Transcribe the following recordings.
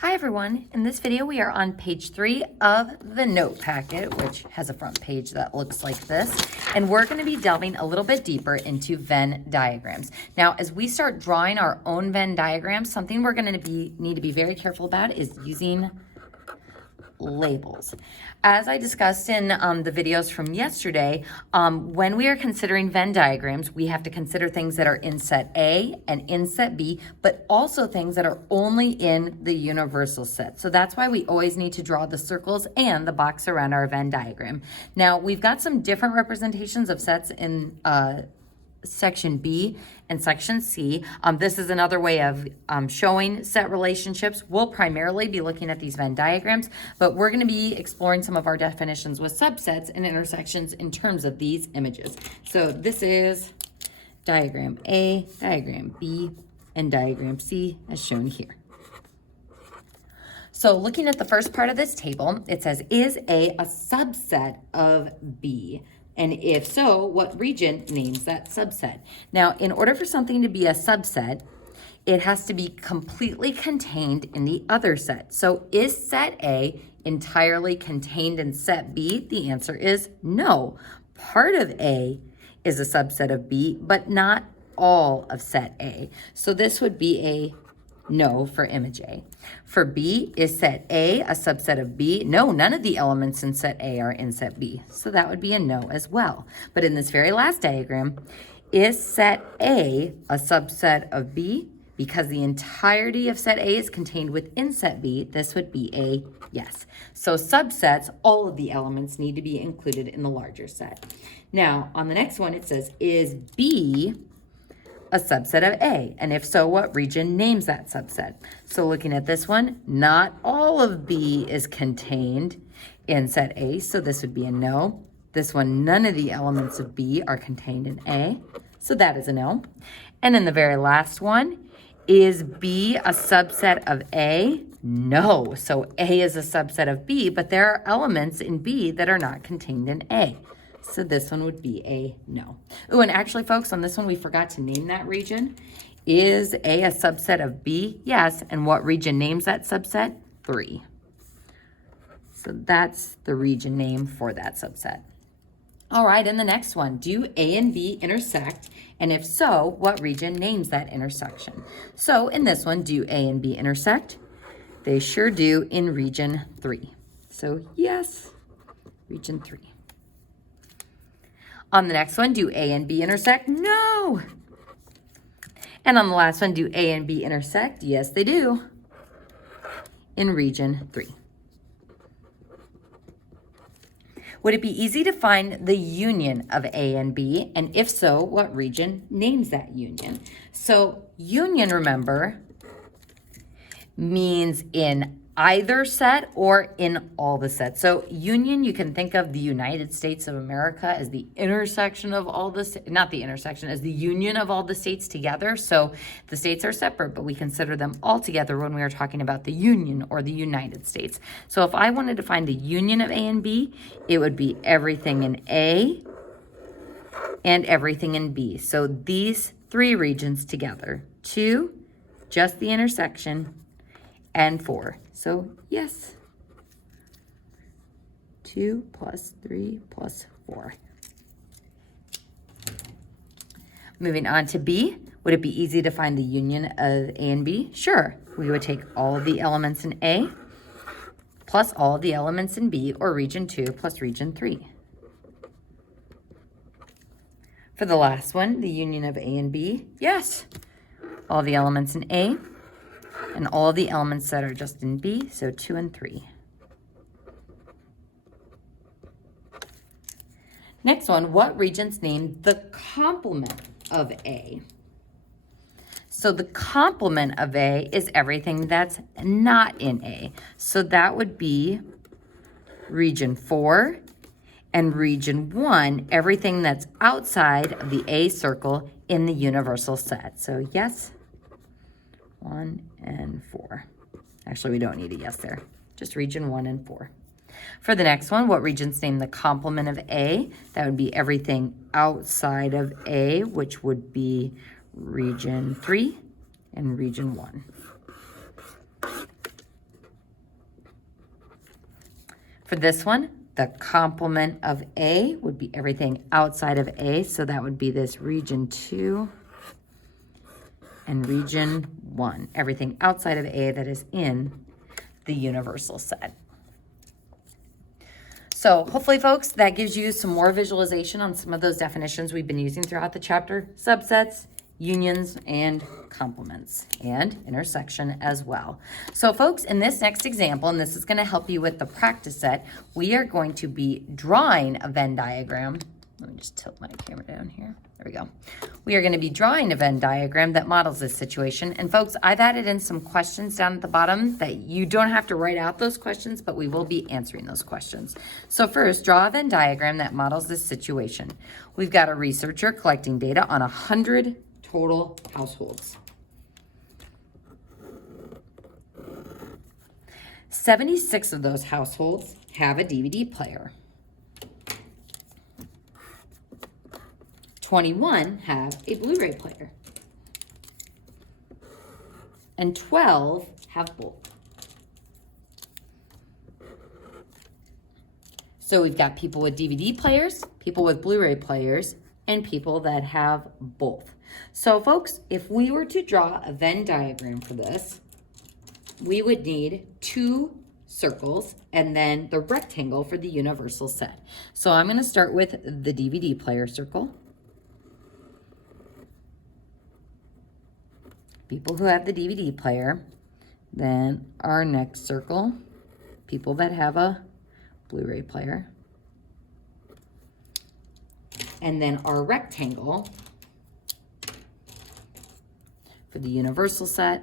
Hi everyone, in this video we are on page 3 of the note packet, which has a front page that looks like this, and we're going to be delving a little bit deeper into Venn diagrams. Now, as we start drawing our own Venn diagrams, something we're going to need to be very careful about is using labels. As I discussed in the videos from yesterday, when we are considering Venn diagrams, we have to consider things that are in set A and in set B, but also things that are only in the universal set. So that's why we always need to draw the circles and the box around our Venn diagram. Now, we've got some different representations of sets in section B and section C. This is another way of showing set relationships. We'll primarily be looking at these Venn diagrams, but we're going to be exploring some of our definitions with subsets and intersections in terms of these images. So this is diagram A, diagram B, and diagram C as shown here. So looking at the first part of this table, it says, is A a subset of B? And if so, what region names that subset? Now, in order for something to be a subset, it has to be completely contained in the other set. So is set A entirely contained in set B? The answer is no. Part of A is a subset of B, but not all of set A. So this would be a no for image A. For B, is set A a subset of B? No, none of the elements in set A are in set B. So that would be a no as well. But in this very last diagram, is set A a subset of B? Because the entirety of set A is contained within set B, this would be a yes. So subsets, all of the elements need to be included in the larger set. Now, on the next one, it says, is B a subset of A? And if so, what region names that subset? So looking at this one, not all of B is contained in set A, so this would be a no. This one, none of the elements of B are contained in A, so that is a no. And in the very last one, is B a subset of A? No. So A is a subset of B, but there are elements in B that are not contained in A. So this one would be a no. Oh, and actually, folks, on this one, we forgot to name that region. Is A a subset of B? Yes. And what region names that subset? 3. So that's the region name for that subset. All right, and the next one, do A and B intersect? And if so, what region names that intersection? So in this one, do A and B intersect? They sure do in region 3. So yes, region 3. On the next one, do A and B intersect? No. And on the last one, do A and B intersect? Yes, they do. In region 3. Would it be easy to find the union of A and B? And if so, what region names that union? So union, remember, means in either set or in all the sets. So union, you can think of the United States of America as the intersection of all the, not the intersection, as the union of all the states together. So the states are separate, but we consider them all together when we are talking about the union or the United States. So if I wanted to find the union of A and B, it would be everything in A and everything in B. So these 3 regions together. 2, just the intersection, and 4. So yes, 2 plus 3 plus 4. Moving on to B, would it be easy to find the union of A and B? Sure, we would take all of the elements in A plus all of the elements in B, or region 2 plus region 3. For the last one, the union of A and B, yes, all the elements in A and all the elements that are just in B, so 2 and 3. Next one, what regions name the complement of A? So the complement of A is everything that's not in A. So that would be region 4 and region 1, everything that's outside of the A circle in the universal set. So yes, 1 and 4. Actually, we don't need a yes there. Just region 1 and 4. For the next one, what regions name the complement of A? That would be everything outside of A, which would be region 3 and region 1. For this one, the complement of A would be everything outside of A. So that would be this region 2 and region 1. Everything outside of A that is in the universal set. So hopefully, folks, that gives you some more visualization on some of those definitions we've been using throughout the chapter. Subsets, unions, and complements, and intersection as well. So folks, in this next example, and this is going to help you with the practice set, we are going to be drawing a Venn diagram. Let me just tilt my camera down here. There we go. We are going to be drawing a Venn diagram that models this situation. And folks, I've added in some questions down at the bottom that you don't have to write out those questions, but we will be answering those questions. So first, draw a Venn diagram that models this situation. We've got a researcher collecting data on 100 total households. 76 of those households have a DVD player. 21 have a Blu-ray player. And 12 have both. So we've got people with DVD players, people with Blu-ray players, and people that have both. So folks, if we were to draw a Venn diagram for this, we would need 2 circles and then the rectangle for the universal set. So I'm going to start with the DVD player circle. People who have the DVD player. Then our next circle, people that have a Blu-ray player. And then our rectangle for the universal set.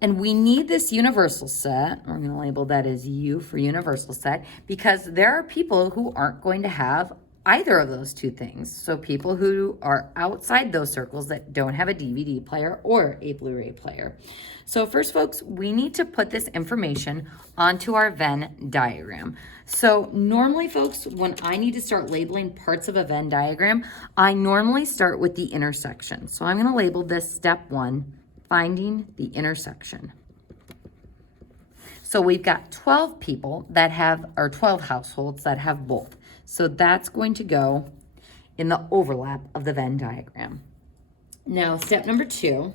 And we need this universal set, we're going to label that as U for universal set, because there are people who aren't going to have either of those two things. So people who are outside those circles that don't have a DVD player or a Blu-ray player. So first, folks, we need to put this information onto our Venn diagram. So normally, folks, when I need to start labeling parts of a Venn diagram, I normally start with the intersection. So I'm going to label this step 1, finding the intersection. So we've got 12 people that have, or 12 households that have both. So that's going to go in the overlap of the Venn diagram. Now, step number 2,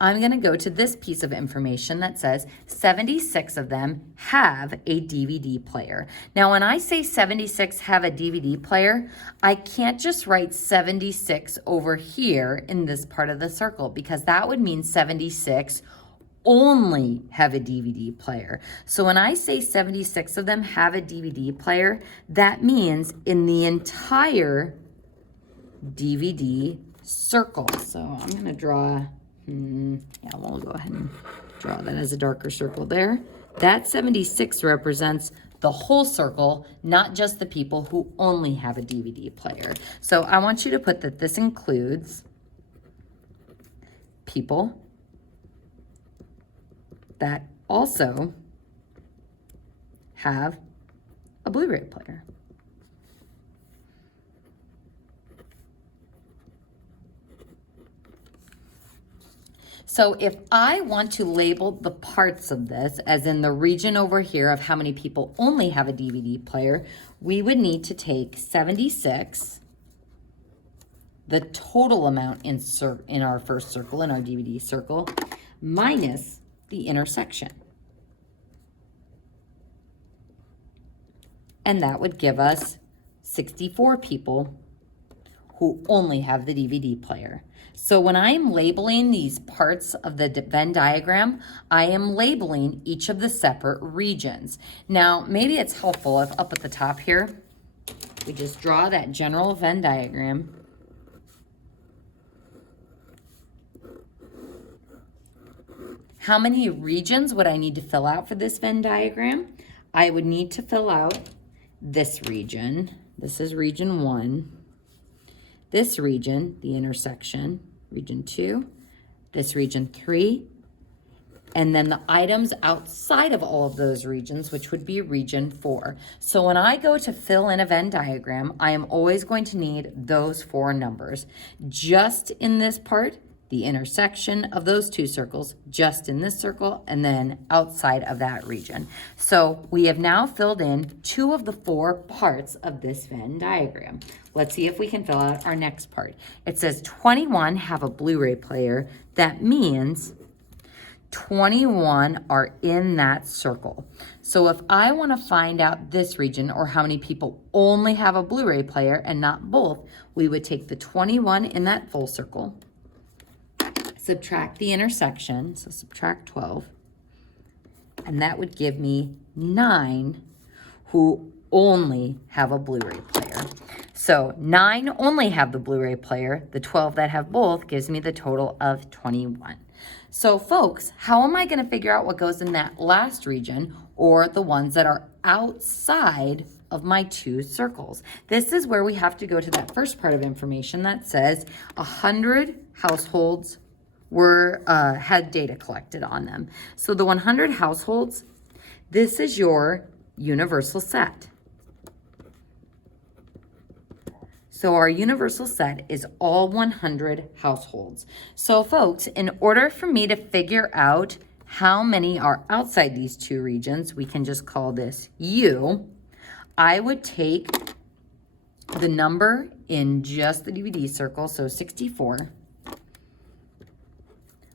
I'm going to go to this piece of information that says 76 of them have a DVD player. Now, when I say 76 have a DVD player, I can't just write 76 over here in this part of the circle, because that would mean 76 only have a DVD player. So when I say 76 of them have a DVD player, that means in the entire DVD circle. So I'm going to draw, we'll go ahead and draw that as a darker circle there. That 76 represents the whole circle, not just the people who only have a DVD player. So I want you to put that this includes people that also have a Blu-ray player. So if I want to label the parts of this, as in the region over here of how many people only have a DVD player, we would need to take 76, the total amount in our first circle, in our DVD circle, minus the intersection. And that would give us 64 people who only have the DVD player. So when I'm labeling these parts of the Venn diagram, I am labeling each of the separate regions. Now, maybe it's helpful if up at the top here, we just draw that general Venn diagram. How many regions would I need to fill out for this Venn diagram? I would need to fill out this region. This is region 1. This region, the intersection, region 2. This region 3. And then the items outside of all of those regions, which would be region 4. So when I go to fill in a Venn diagram, I am always going to need those 4 numbers. Just in this part, the intersection of those two circles just in this circle and then outside of that region. So we have now filled in 2 of the 4 parts of this Venn diagram. Let's see if we can fill out our next part. It says 21 have a Blu-ray player. That means 21 are in that circle. So if I want to find out this region or how many people only have a Blu-ray player and not both, we would take the 21 in that full circle, subtract the intersection, so subtract 12, and that would give me 9 who only have a Blu-ray player. So 9 only have the Blu-ray player. The 12 that have both gives me the total of 21. So folks, how am I going to figure out what goes in that last region or the ones that are outside of my 2 circles? This is where we have to go to that first part of information that says 100 households had data collected on them. So the 100 households, this is your universal set. So our universal set is all 100 households. So folks, in order for me to figure out how many are outside these 2 regions, we can just call this U. I would take the number in just the DVD circle, so 64,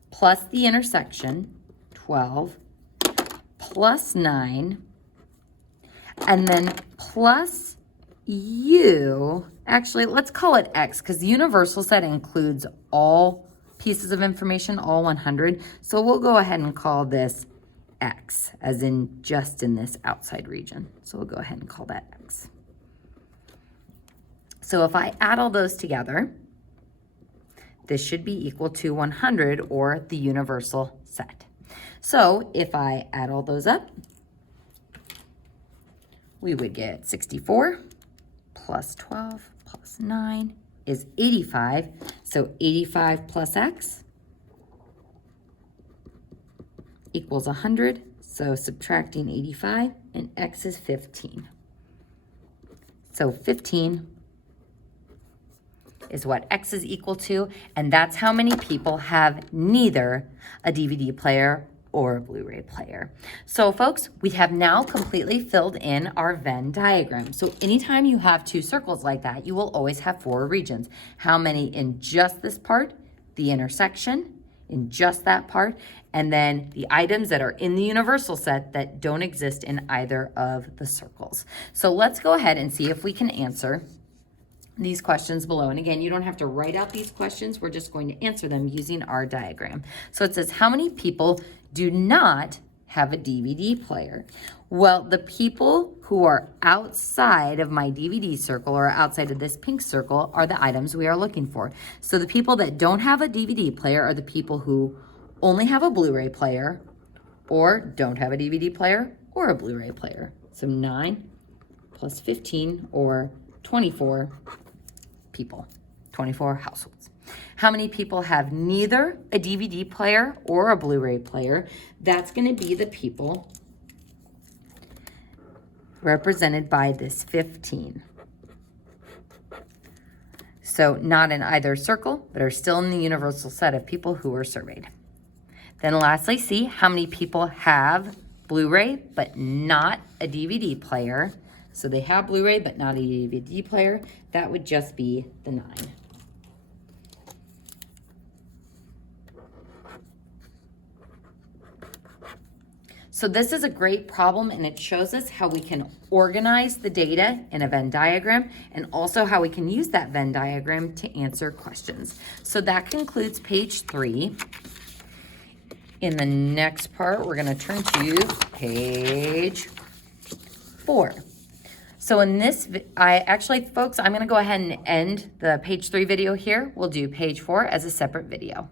plus the intersection, 12, plus 9, and then plus U. Actually, let's call it X because the universal set includes all pieces of information, all 100. So we'll go ahead and call this X, as in just in this outside region. So we'll go ahead and call that X. So if I add all those together, this should be equal to 100, or the universal set. So if I add all those up, we would get 64 plus 12 plus 9 is 85. So 85 plus X equals 100. So subtracting 85, and X is 15. So 15 is what X is equal to, and that's how many people have neither a DVD player or a Blu-ray player. So folks, we have now completely filled in our Venn diagram. So anytime you have 2 circles like that, you will always have 4 regions. How many in just this part, the intersection in just that part, and then the items that are in the universal set that don't exist in either of the circles. So let's go ahead and see if we can answer these questions below. And again, you don't have to write out these questions. We're just going to answer them using our diagram. So it says, how many people do not have a DVD player? Well, the people who are outside of my DVD circle or outside of this pink circle are the items we are looking for. So the people that don't have a DVD player are the people who only have a Blu-ray player or don't have a DVD player or a Blu-ray player. So 9 plus 15, or 24 people, 24 households. How many people have neither a DVD player or a Blu-ray player? That's going to be the people represented by this 15. So not in either circle, but are still in the universal set of people who were surveyed. Then lastly, see how many people have Blu-ray but not a DVD player. So they have Blu-ray but not a DVD player. That would just be the 9. So this is a great problem, and it shows us how we can organize the data in a Venn diagram, and also how we can use that Venn diagram to answer questions. So that concludes page 3. In the next part, we're going to turn to page 4. So in this, folks, I'm going to go ahead and end the page 3 video here. We'll do page 4 as a separate video.